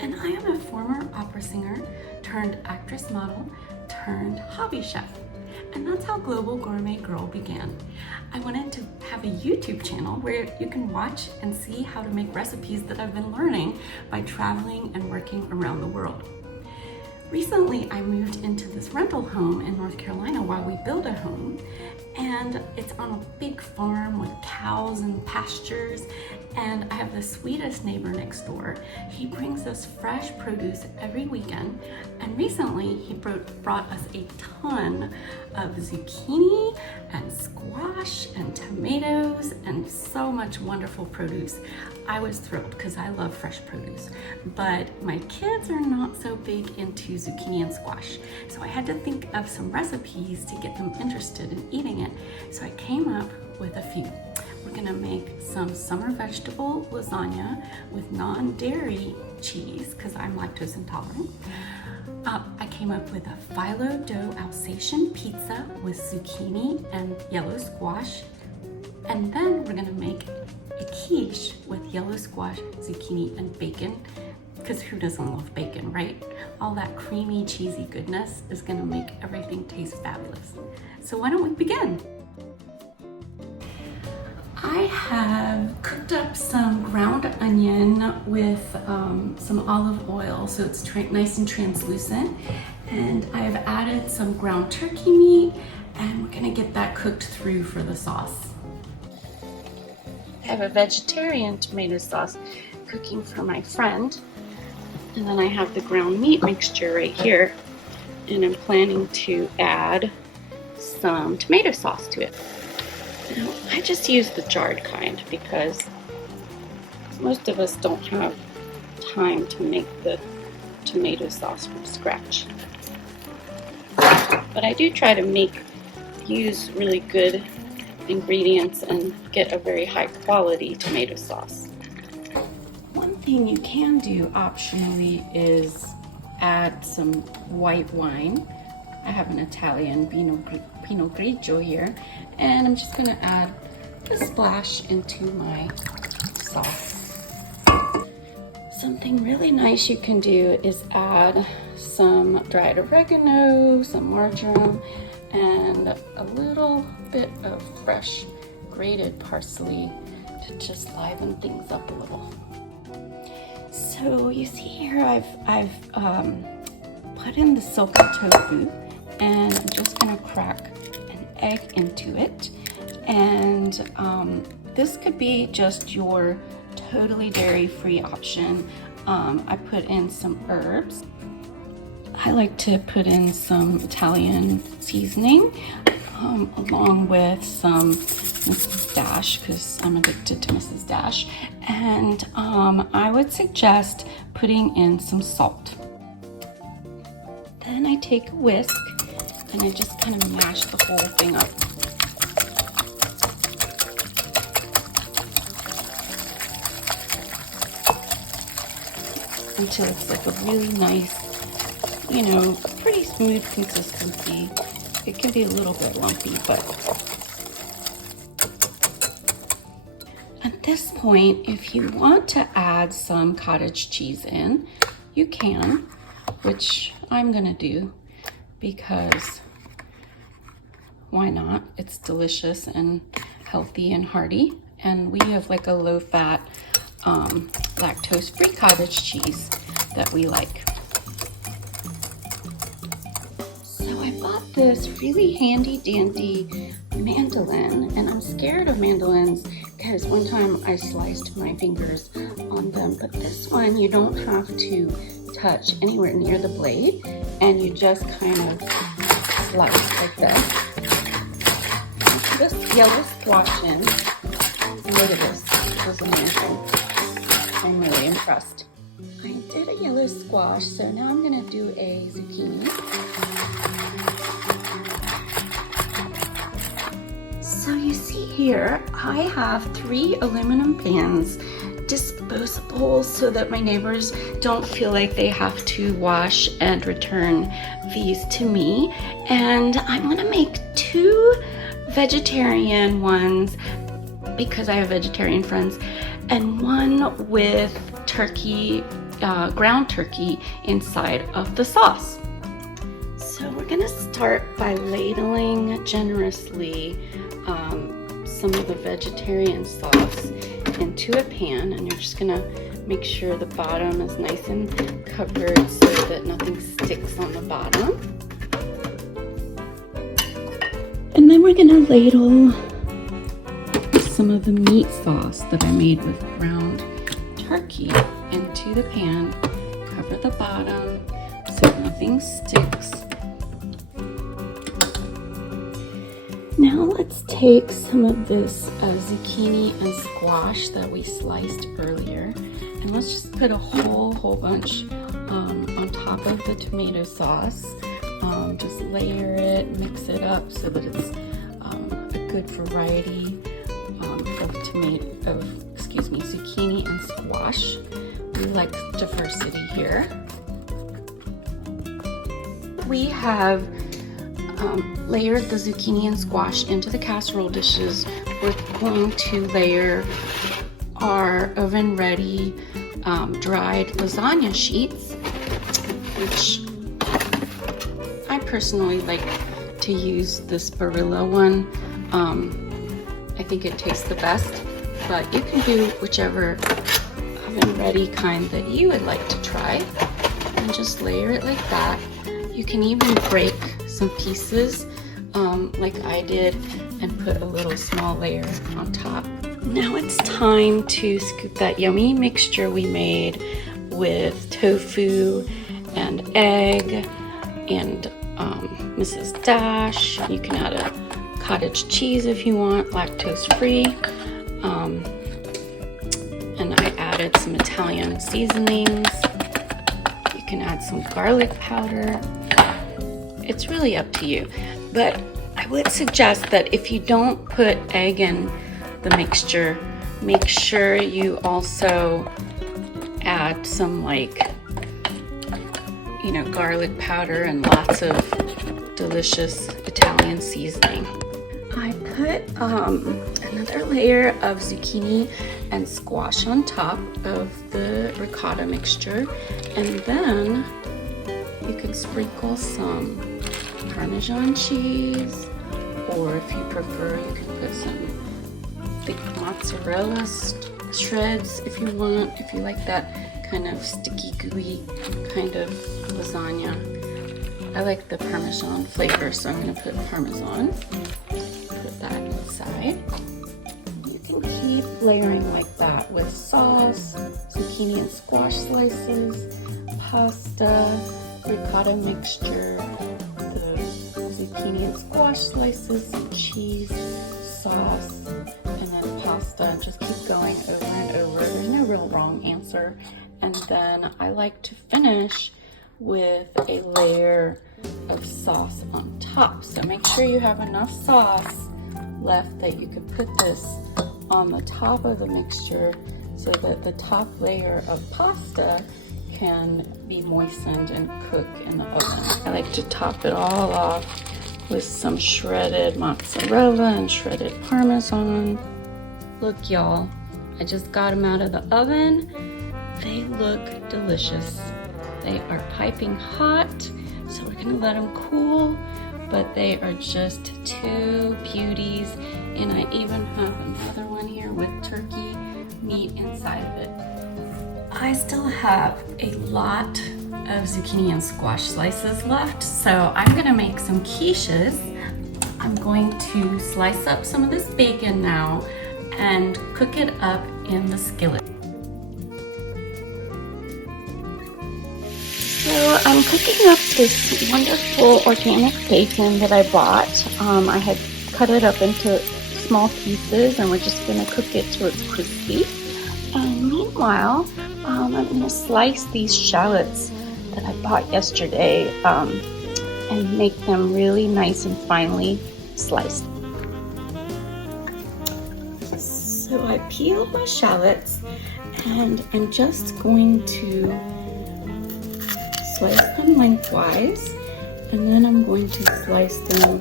And I am a former opera singer turned actress model turned hobby chef. And that's how Global Gourmet Girl began. I wanted to have a YouTube channel where you can watch and see how to make recipes that I've been learning by traveling and working around the world. Recently, I moved into this rental home in North Carolina while we build a home, and it's on a big farm with cows and pastures, and I have the sweetest neighbor next door. He brings us fresh produce every weekend, and recently he brought us a ton of zucchini and squash and tomatoes and so much wonderful produce. I was thrilled because I love fresh produce, but my kids are not so big into zucchini and squash, so I had to think of some recipes to get them interested in eating it. So I came up with a few. We're gonna make some summer vegetable lasagna with non-dairy cheese because I'm lactose intolerant. I came up with a phyllo dough Alsatian pizza with zucchini and yellow squash. And then we're gonna make a quiche with yellow squash, zucchini, and bacon, because who doesn't love bacon, right? All that creamy, cheesy goodness is gonna make everything taste fabulous. So why don't we begin? I have cooked up some ground onion with some olive oil so it's nice and translucent, and I've added some ground turkey meat, and we're gonna get that cooked through for the sauce. I have a vegetarian tomato sauce cooking for my friend, and then I have the ground meat mixture right here, and I'm planning to add some tomato sauce to it. Now, I just use the jarred kind because most of us don't have time to make the tomato sauce from scratch. But I do try to use really good ingredients and get a very high quality tomato sauce. One thing you can do optionally is add some white wine. I have an Italian Pinot Grigio here, and I'm just gonna add a splash into my sauce. Something really nice you can do is add some dried oregano, some marjoram, and a little bit of fresh grated parsley to just liven things up a little. So you see here I've put in the silken tofu, and I'm just gonna crack an egg into it. And this could be just your totally dairy-free option. I put in some herbs. I like to put in some Italian seasoning along with some Mrs. Dash, because I'm addicted to Mrs. Dash. And I would suggest putting in some salt. Then I take a whisk and I just kind of mash the whole thing up. Until it's like a really nice, pretty smooth consistency. It can be a little bit lumpy, but at this point, if you want to add some cottage cheese in, you can, which I'm gonna do because why not? It's delicious and healthy and hearty, and we have like a low-fat lactose-free cottage cheese that we like. So I bought this really handy-dandy mandolin, and I'm scared of mandolins because one time I sliced my fingers on them, but this one you don't have to touch anywhere near the blade, and you just kind of slice like this. This yellow squash in. Look at this. This is amazing. I'm really impressed. I did a yellow squash, so now I'm gonna do a zucchini. So you see here, I have 3 aluminum pans, disposable, so that my neighbors don't feel like they have to wash and return these to me, and I'm gonna make 2 vegetarian ones because I have vegetarian friends, and one with turkey, ground turkey inside of the sauce. So we're gonna start by ladling generously some of the vegetarian sauce into a pan, and you're just gonna make sure the bottom is nice and covered so that nothing sticks on the bottom. And then we're gonna ladle some of the meat sauce that I made with ground turkey into the pan. Cover the bottom so nothing sticks. Now let's take some of this zucchini and squash that we sliced earlier, and let's just put a whole bunch on top of the tomato sauce. Just layer it, mix it up so that it's a good variety of zucchini and squash. We like diversity here. We have layered the zucchini and squash into the casserole dishes. We're going to layer our oven ready dried lasagna sheets, which I personally like to use this phyllo one. I think it tastes the best, but you can do whichever oven ready kind that you would like to try, and just layer it like that. You can even break some pieces like I did and put a little small layer on top. Now it's time to scoop that yummy mixture we made with tofu and egg and Mrs. Dash. You can add a cottage cheese if you want, lactose free. And I added some Italian seasonings. You can add some garlic powder. It's really up to you, but I would suggest that if you don't put egg in the mixture, make sure you also add some garlic powder and lots of delicious Italian seasoning. I put another layer of zucchini and squash on top of the ricotta mixture, and then you can sprinkle some Parmesan cheese, or if you prefer, you can put some thick mozzarella shreds if you want, if you like that kind of sticky, gooey kind of lasagna. I like the Parmesan flavor, so I'm going to put Parmesan. Put that inside. You can keep layering like that with sauce, zucchini and squash slices, pasta, ricotta mixture, the zucchini and squash slices, cheese, sauce, and then pasta, and just keep going over and over. There's no real wrong answer. And then I like to finish with a layer of sauce on top. So make sure you have enough sauce left that you could put this on the top of the mixture so that the top layer of pasta can be moistened and cook in the oven. I like to top it all off with some shredded mozzarella and shredded Parmesan. Look, y'all, I just got them out of the oven. They look delicious. They are piping hot, so we're gonna let them cool, but they are just 2 beauties. And I even have another one here with turkey meat inside of it. I still have a lot of zucchini and squash slices left, so I'm gonna make some quiches. I'm going to slice up some of this bacon now and cook it up in the skillet. So I'm cooking up this wonderful organic bacon that I bought. I had cut it up into small pieces, and we're just gonna cook it till it's crispy. And meanwhile, I'm gonna slice these shallots that I bought yesterday and make them really nice and finely sliced. So I peeled my shallots, and I'm just going to slice them lengthwise And then I'm going to slice them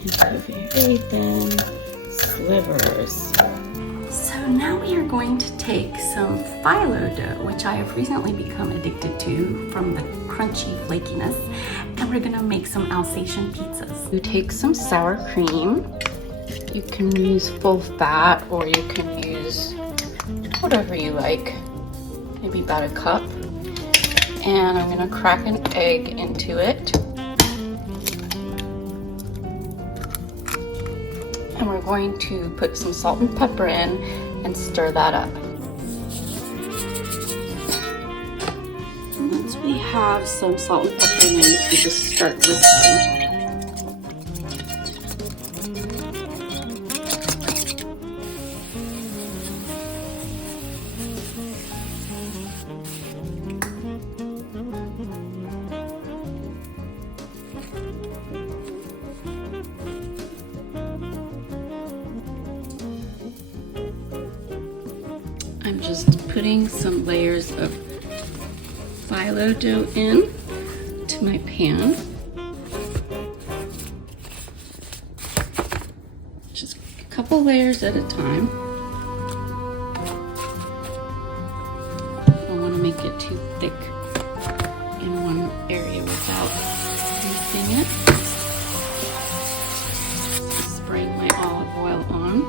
into very thin slivers. So now we are going to take some phyllo dough, which I have recently become addicted to from the crunchy flakiness, and we're gonna make some Alsatian pizzas. You take some sour cream. You can use full fat or you can use whatever you like, maybe about a cup. And I'm gonna crack an egg into it. And we're going to put some salt and pepper in and stir that up. Once we have some salt and pepper in, you can just start whisking. I'm just putting some layers of phyllo dough in to my pan. Just a couple layers at a time. I don't want to make it too thick in one area without mixing it. Spraying my olive oil on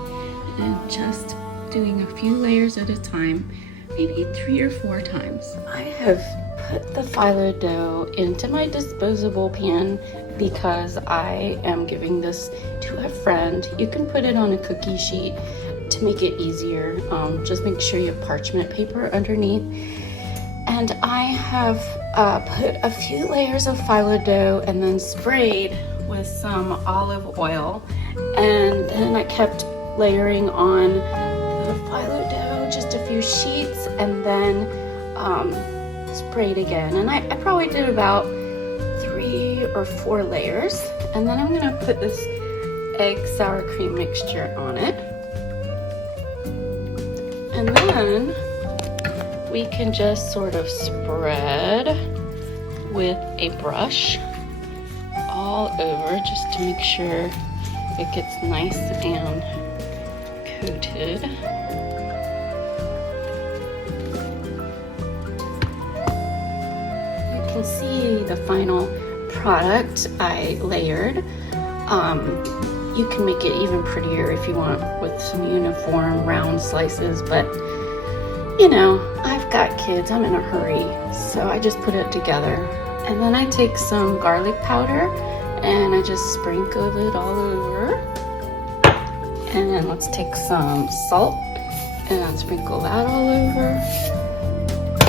and just doing a few layers at a time, maybe 3 or 4 times. I have put the phyllo dough into my disposable pan because I am giving this to a friend. You can put it on a cookie sheet to make it easier. Just make sure you have parchment paper underneath. And I have put a few layers of phyllo dough and then sprayed with some olive oil. And then I kept layering on the phyllo dough, just a few sheets, and then sprayed again. And I probably did about 3 or 4 layers. And then I'm gonna put this egg sour cream mixture on it. And then we can just sort of spread with a brush all over just to make sure it gets nice and coated. You can see the final product I layered. You can make it even prettier if you want with some uniform round slices, but you know, I've got kids, I'm in a hurry, so I just put it together. And then I take some garlic powder and I just sprinkle it all over. And then let's take some salt and sprinkle that all over.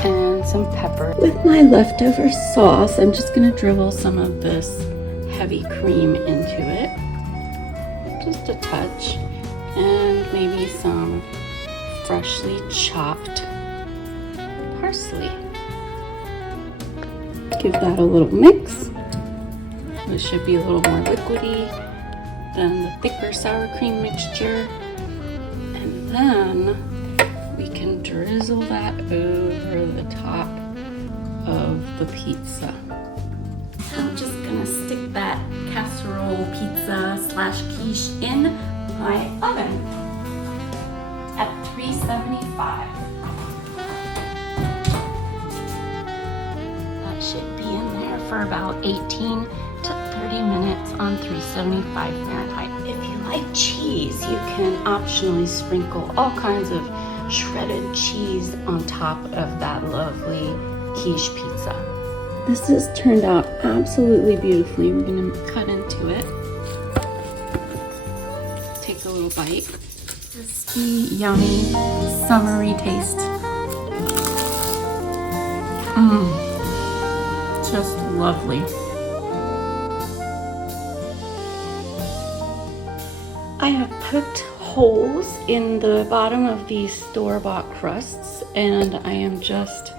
And some pepper. With my leftover sauce, I'm just gonna dribble some of this heavy cream into it. Just a touch. And maybe some freshly chopped parsley. Give that a little mix. This should be a little more liquidy than the thicker sour cream mixture. And then we can drizzle that over the top of the pizza. I'm just gonna stick that casserole pizza slash quiche in my oven at 375. That should be in there for about 18 to 30 minutes on 375 Fahrenheit. If you like cheese, you can optionally sprinkle all kinds of shredded cheese on top of that lovely quiche pizza. This has turned out absolutely beautifully. We're gonna cut into it. Take a little bite. Crispy, yummy, summery taste. Just lovely. I have poked holes in the bottom of these store-bought crusts, and I am just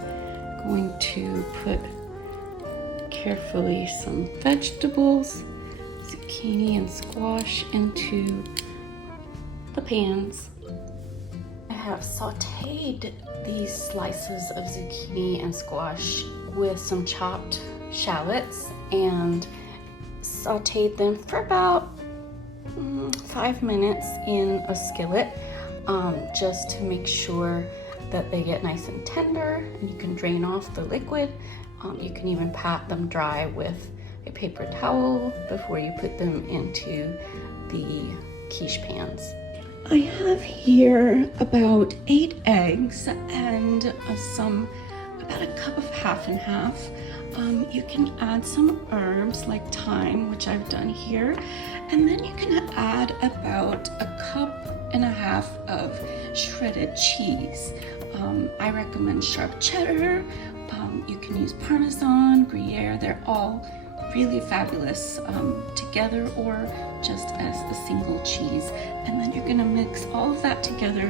going to put carefully some vegetables, zucchini and squash into the pans. I have sauteed these slices of zucchini and squash with some chopped shallots and sauteed them for about 5 minutes in a skillet, just to make sure that they get nice and tender, and you can drain off the liquid. You can even pat them dry with a paper towel before you put them into the quiche pans. I have here about 8 eggs and about a cup of half and half. You can add some herbs like thyme, which I've done here, and then you can add about a cup and a half of shredded cheese. I recommend sharp cheddar. You can use Parmesan, Gruyere. They're all really fabulous together or just as a single cheese. And then you're gonna mix all of that together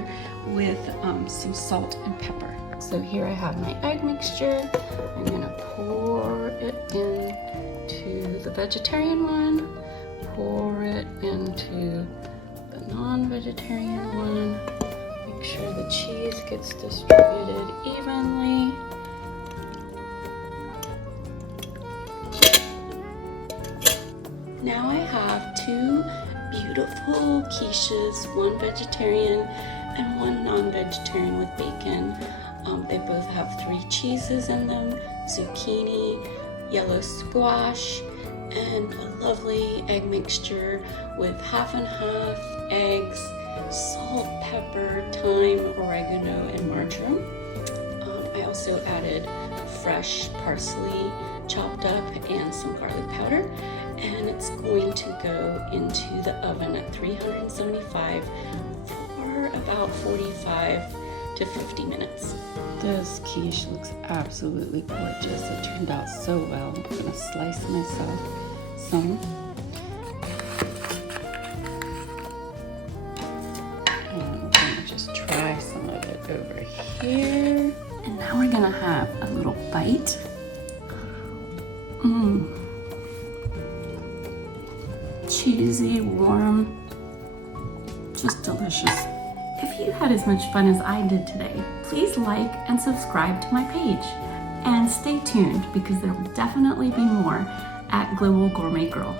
with some salt and pepper. So here I have my egg mixture. I'm gonna pour it into the vegetarian one, pour it into the non-vegetarian one. Make sure the cheese gets distributed evenly. Now I have 2 beautiful quiches, one vegetarian and one non-vegetarian with bacon. They both have 3 cheeses in them, zucchini, yellow squash, and a lovely egg mixture with half and half eggs, salt, pepper, thyme, oregano, and marjoram. I also added fresh parsley chopped up and some garlic powder, and it's going to go into the oven at 375 for about 45 to 50 minutes. This quiche looks absolutely gorgeous. It turned out so well. I'm gonna slice myself some. And we're gonna just try some of it over here. And now we're gonna have a little bite. Cheesy, warm, just delicious. If you had as much fun as I did today, please like and subscribe to my page. And stay tuned because there will definitely be more at Global Gourmet Girl.